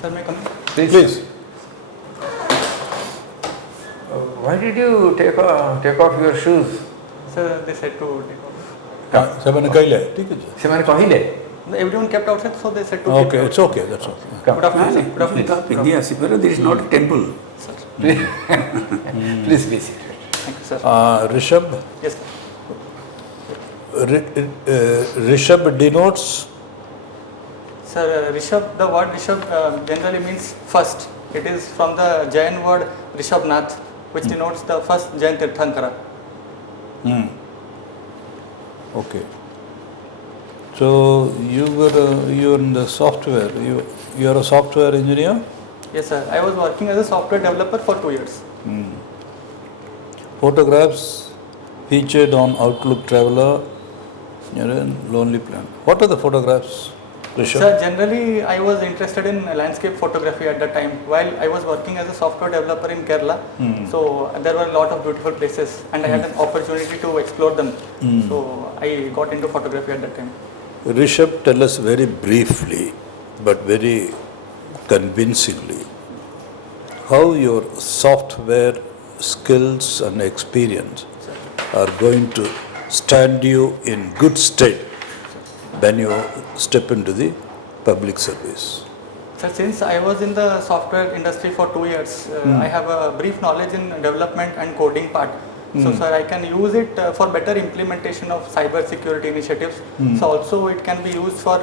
Sir, may I come in? Please. Why did you take off your shoes? Sir, they said to take off. ସେମାନେ କହିଲେ ଠିକ ଅଛି ସେମାନେ କହିଲେ Everyone kept outside, so they said to Okay, keep it's okay, that's okay. Good afternoon, sir. Good afternoon. This is not a temple. Sir. Please be seated. Thank you, sir. Rishabh, Yes, sir. Rishabh denotes Sir, Rishab, the word Rishab generally means first. It is from the Jain word Rishabnath, which denotes the first Jain Tirthankara. okay. So you're in the software. You're a software engineer. Yes, sir. I was working as a software developer for 2 years. Photographs featured on Outlook Traveler. You're in Lonely Planet. What are the photographs, Rishabh? Sir, generally I was interested in landscape photography at that time while I was working as a software developer in Kerala. So there were a lot of beautiful places and I had an opportunity to explore them. So I got into photography at that time. Rishabh, tell us very briefly but very convincingly how your software skills and experience are going to stand you in good stead when you step into the public service. Sir, since I was in the software industry for 2 years, I have a brief knowledge in development and coding part. So, sir, I can use it for better implementation of cyber security initiatives. So, also it can be used for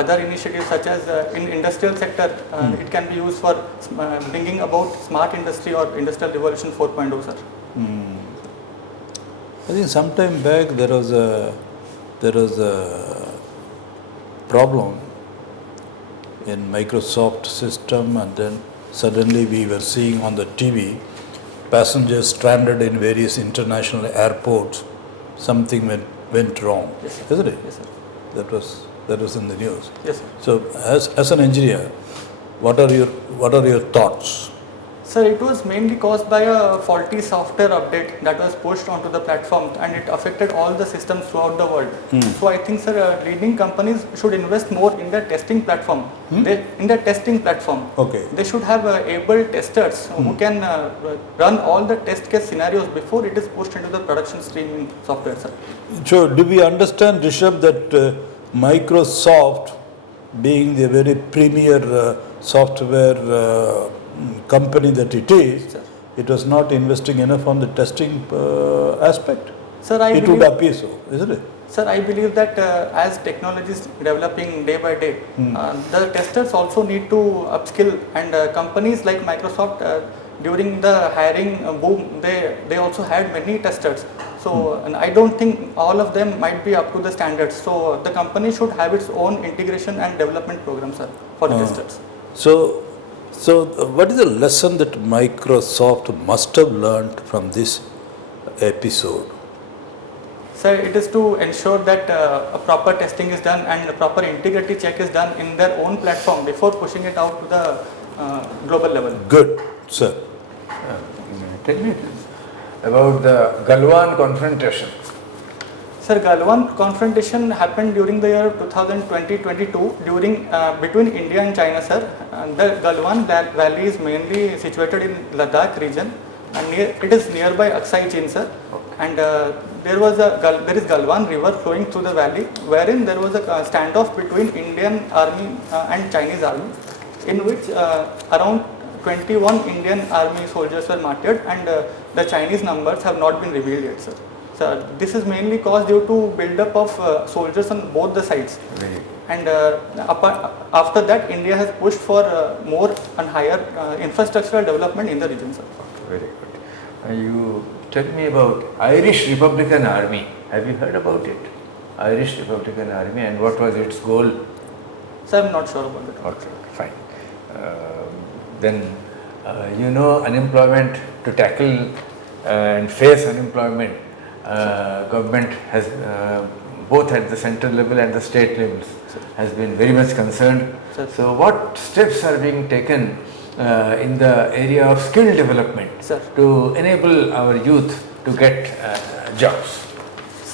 other initiatives such as in industrial sector. It can be used for bringing about smart industry or industrial revolution 4.0, sir. I think sometime back there was a problem in Microsoft system, and then suddenly we were seeing on the TV passengers stranded in various international airports. Something went wrong, Yes, sir. isn't it? Yes, sir. That was in the news. Yes, sir. So as an engineer, what are your thoughts? Sir, it was mainly caused by a faulty software update that was pushed onto the platform and it affected all the systems throughout the world. So I think, sir, leading companies should invest more in their testing platform. In their testing platform. Okay. They should have able testers who can run all the test case scenarios before it is pushed into the production stream in software, sir. So do we understand, Rishabh, that Microsoft, being the very premier software company that it is, Sir. it was not investing enough on the testing aspect? Sir, It would appear so, isn't it? Sir, I believe that as technology is developing day by day, the testers also need to upskill, and companies like Microsoft during the hiring boom, they also had many testers. So, and I don't think all of them might be up to the standards. So, the company should have its own integration and development program, sir, for testers. So what is the lesson that Microsoft must have learned from this episode? Sir, it is to ensure that a proper testing is done and a proper integrity check is done in their own platform before pushing it out to the global level. Good, sir. Tell me about the Galwan confrontation. Sir, Galwan confrontation happened during the year 2020-22 during between India and China, sir. And the Galwan Valley is mainly situated in Ladakh region, and it is nearby Aksai Chin, sir. And there is Galwan river flowing through the valley, wherein there was a standoff between Indian army and Chinese army, in which around 21 Indian army soldiers were martyred, and the Chinese numbers have not been revealed yet, sir. So this is mainly caused due to build-up of soldiers on both the sides. And after that, India has pushed for more and higher infrastructural development in the region, sir. Very good. You tell me about Irish Republican Army. Have you heard about it? Irish Republican Army, and what was its goal? Sir, I'm not sure about that. Okay, fine. Then you know, unemployment, to tackle and face unemployment, government has both at the central level and the state levels has been very much concerned. So what steps are being taken in the area of skill development Sir. to enable our youth to get jobs?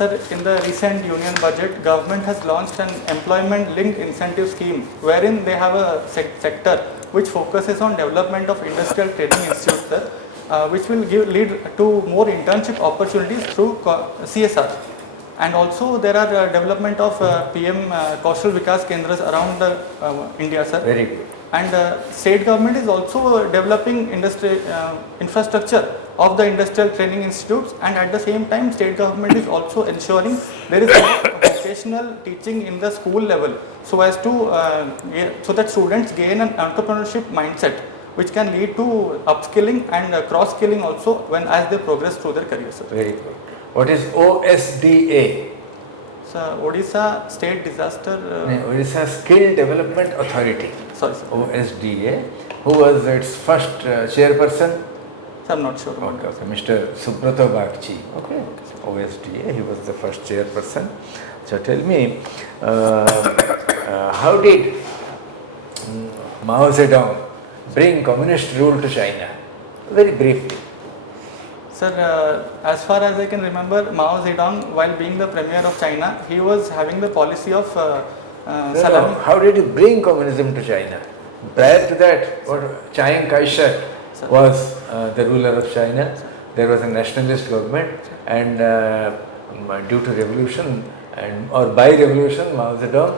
Sir, in the recent union budget, government has launched an employment-linked incentive scheme wherein they have a sector which focuses on development of industrial training institutes, sir, which will lead to more internship opportunities through CSR. And also there are development of PM Kaushal Vikas Kendras around India, sir. Very good. And state government is also developing infrastructure of the industrial training institutes, and at the same time state government is also ensuring there is more vocational teaching in the school level, so as to so that students gain an entrepreneurship mindset which can lead to upskilling and cross-skilling also when as they progress through their careers. Sir. Very good. What is OSDA? So, Odisha State Disaster Odisha Skill Development Authority. sorry, sir. OSDA. Who was its first chairperson? Sir, I'm not sure about Okay, okay. Mr. Subrata Bagchi. Okay. OSDA. He was the first chairperson. So tell me, how did Mao Zedong bring communist rule to China? Very briefly. Sir, as far as I can remember, Mao Zedong, while being the premier of China, he was having the policy of salami. How did he bring communism to China? Prior to that, what Chiang Kai-shek was the ruler of China. There was a nationalist government, and due to revolution or by revolution, Mao Zedong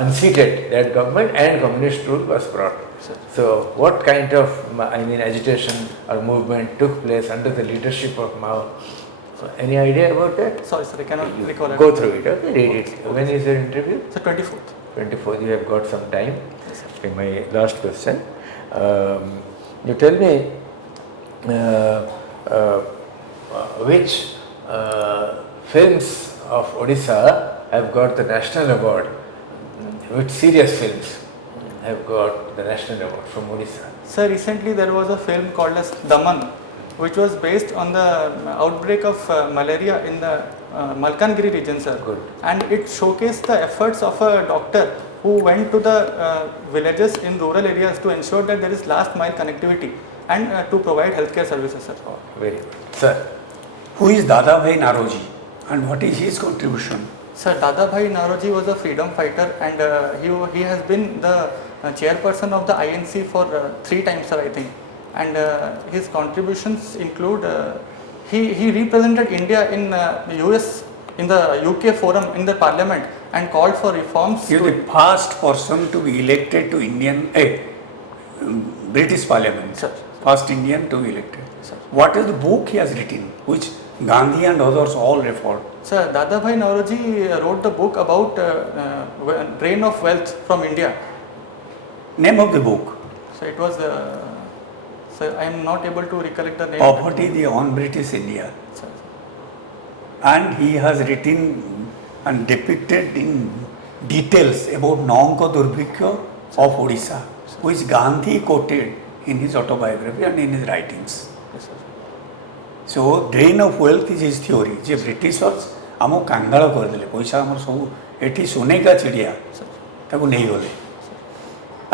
unseated that government, and communist rule was brought. So, what kind of agitation or movement took place under the leadership of Mao? So, any idea about that? Sorry, sir, I cannot recall. Go through it. Okay, read it. When is your interview? So, 24th. 24th. You have got some time. Yes, sir. Okay, my last question. You tell me which films of Odisha have got the national award, which serious films have got the national award from Odisha? Sir, recently there was a film called as Daman, which was based on the outbreak of malaria in the Malkangiri region, sir. Good. And it showcased the efforts of a doctor who went to the villages in rural areas to ensure that there is last mile connectivity and to provide healthcare services, sir. Oh, very good. Sir. Who is Dadabhai Naroji and what is his contribution? Sir, Dadabhai Naroji was a freedom fighter, and he has been the chairperson of the INC for 3 times, sir, I think. And his contributions include he represented India in US, in the UK forum, in the parliament, and called for reforms. He is the first person to be elected to British Parliament. Sir. First Indian to be elected. Sir. What is the book he has written, which Gandhi and others all referred? Sir, Dadabhai Naoroji wrote the book about drain of wealth from India. Name of the book? So it was, sir, I am not able to recollect the name. Poverty the on British India. Sir. And he has written and depicted in details about Naonko Durbhikya of Odisha, which Gandhi quoted in his autobiography and in his writings. Yes, sir. So drain of wealth is his theory. J Britishers आम कांगाल करदे पैसा आम सब eighty सोने का चिड़िया ताको नहीं गले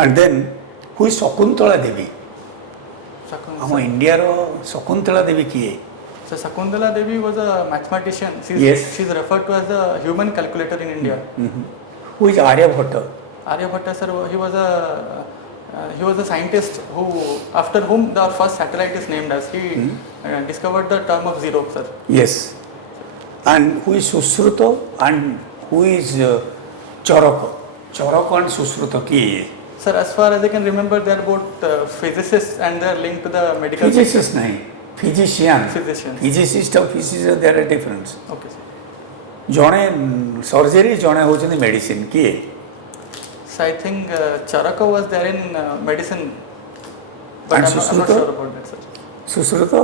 एंड देन हुई शकुंतला देवी आम इंडिया रो शकुंतला देवी किए? So Sakuntala Devi was a mathematician. Yes. She is referred to as a human calculator in India. Who is Aryabhatta? Aryabhatta, sir, he was a scientist after whom the first satellite is named as. He discovered the term of zero, sir. Yes. And who is Susruta and who is Charaka? Charaka and Susruta किए? Sir, as far as I can remember, they are both physicists and they are linked to the medical. Physicist नहीं, physician. Physicians. Physicist और physician there are difference. Okay, sir. जड़े surgery जड़े होचंदी medicine किए? So I think Charaka was there in medicine, but And I'm not Susruta? sure about that, sir. Susruta?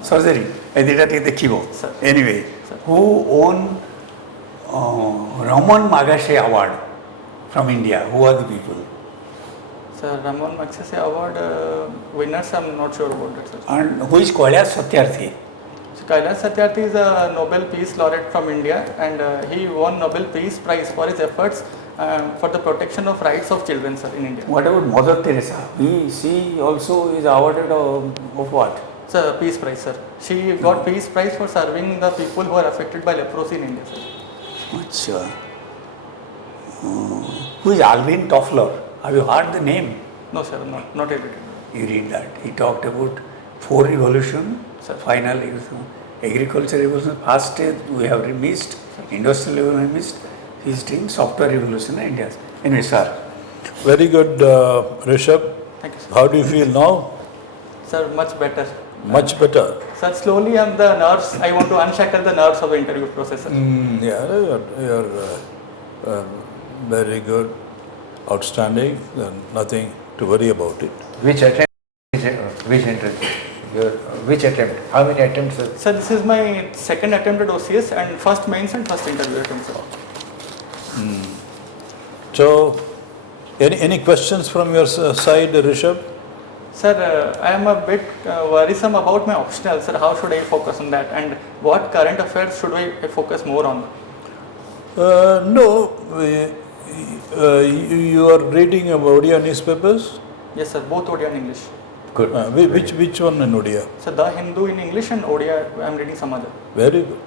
Surgery. I did not take the keyboard. Sir. Anyway, Sir. who won Raman Magsaysay Award from India? Who are the people? Sir, Ramon Magsaysay Award winners, I'm not sure about that, sir. And who is Kailash Satyarthi? So Kailash Satyarthi is a Nobel Peace Laureate from India, and he won Nobel Peace Prize for his efforts for the protection of rights of children, sir, in India. What about Mother Teresa? She also is awarded of what? Sir, Peace Prize, sir. She got Peace Prize for serving the people who are affected by leprosy in India, sir. Achha. Who is Alvin Toffler? Have you heard the name? No, sir, not able to. You read that. He talked about 4 revolution, Sir. final revolution, agriculture revolution, first stage we have missed, industrial revolution missed. He is doing software revolution in India. Anyway, sir. Very good, Rishabh. Thank you, sir. How do you feel now? Sir, much better. Much better. Sir, slowly I'm the nerves. I want to unshackle the nerves of the interview process, sir. Yeah, you're very good, outstanding, nothing to worry about it. Which attempt? Which interview? Which attempt? How many attempts? Sir, this is my second attempt at OCS and first mains and first interview attempt, sir. So, any questions from your side, Rishabh? Sir, I am a bit worrisome about my optional, sir. How should I focus on that? And what current affairs should I focus more on? No, you are reading Odia newspapers? Yes, sir. Both Odia and English. Good. Which one in Odia? So The Hindu in English and Odia I am reading some other. Very good.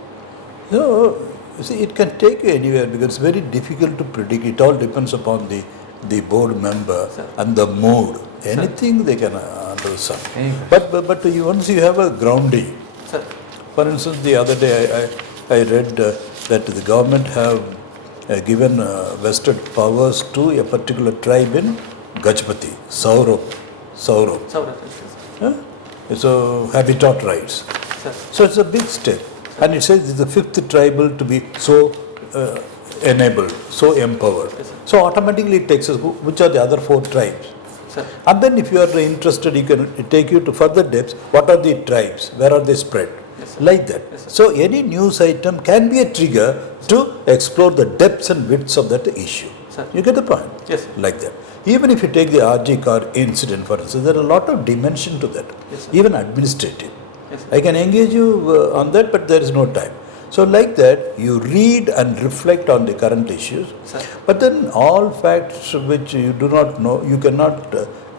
So, you see, it can take you anywhere because it's very difficult to predict. It all depends upon the board member Sir. and the mood. Anything they can understand. But once you have a grounding. Sir. For instance, the other day I read that the government have given vested powers to a particular tribe in Gajpati, Saurabh. Sir. So, habitat rights. Sir. So, it's a big step. And it says it's the 5th tribal to be so enabled, so empowered. Yes, sir. So, automatically it takes us, which are the other 4 tribes? Sir. And then if you are interested, you can take you to further depths. What are the tribes? Where are they spread? Yes, sir. Like that. Yes, sir. So any news item can be a trigger to explore the depths and widths of that issue. Sir. You get the point? Yes, sir. Like that. Even if you take the RG car incident, for instance, there are a lot of dimension to that. Yes, sir. Even administrative. Yes, sir. I can engage you on that, but there is no time. So like that, you read and reflect on the current issues. Sir. But then all facts which you do not know, you cannot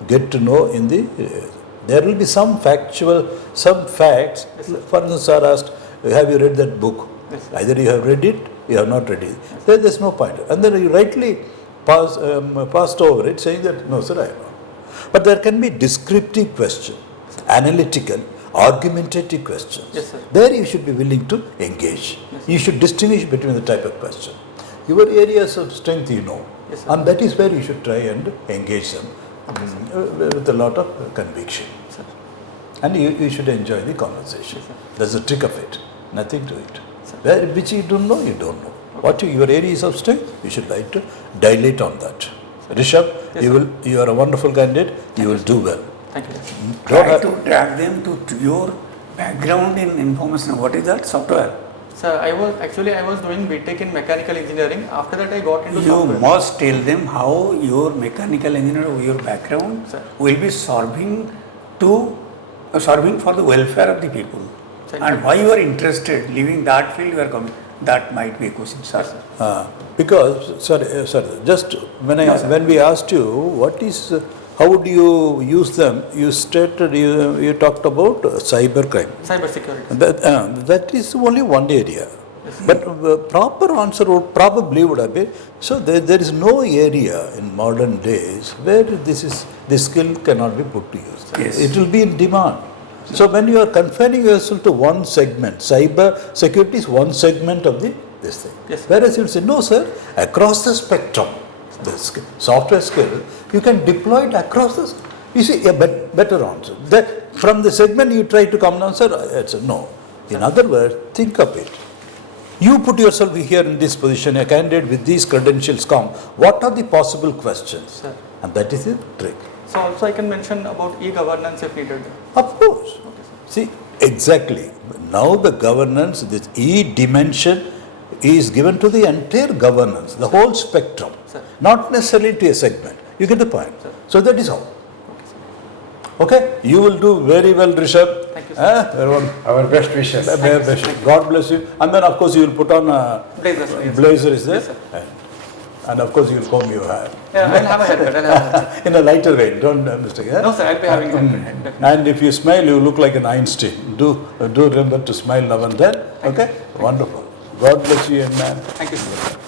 get to know in the, there will be some facts. Yes, sir. For instance, sir asked, have you read that book? Yes, sir. Either you have read it, you have not read it. There's no point. And then you rightly passed over it saying that, no sir, I have not. But there can be descriptive questions, analytical, argumentative questions. Yes, sir. There you should be willing to engage. Yes, You should distinguish between the type of question. Your areas of strength you know. Yes, sir. And that is where you should try and engage them with a lot of conviction. Sir. And you should enjoy the conversation. Yes, sir. That's the trick of it. Nothing to it. Sir. Where, which you don't know, you don't know. What your areas of strength, you should like to dilate on that. Rishabh, Yes, you are a wonderful candidate. You will do well. Thank you. Try to drag them to your background in information. What is that? Software. Sir, I was doing BTech in mechanical engineering. After that I got into You software. must tell them how your mechanical engineer or your background Sir. will be serving for the welfare of the people. Sir. And why you are interested leaving that field you are coming. That might be a question, sir. Yes, sir. Because, sir, just when we asked you, what is, how would you use them, you stated, you talked about cyber crime. Cyber security. That is only one area. Yes, sir. But proper answer would have been, so there is no area in modern days where this skill cannot be put to use. Yes. It will be in demand. So when you are confining yourself to one segment, cyber security is one segment of this thing. Yes, sir. Whereas you say, no sir, across the spectrum, the software skill, you can deploy it across the, you see, a better answer. That from the segment you try to come down, sir, it's a no. In other words, think of it. You put yourself here in this position, a candidate with these credentials come, what are the possible questions? Sir. And that is the trick. So also I can mention about e-governance if needed. Of course. Okay, sir. See, exactly. Now the governance, this E dimension is given to the entire governance, the whole spectrum, Sir. not necessarily to a segment. You get the point? Sir. So that is how. Okay, sir. Okay? You will do very well, Rishabh. Thank you, sir. Everyone, Our best wishes. God bless you. And then of course you will put on a Blazer, sir. Yes, sir. blazer is there. Yes, sir. And And of course, you'll comb your hair. Yeah, I'll have a haircut. I'll have a haircut. In a lighter vein, don't mistake. Yeah? No, sir, I'll be having a haircut. Definitely. And if you smile, you look like an Einstein. Do remember to smile now and then. Okay? Wonderful. God bless you, young man. Thank you, sir.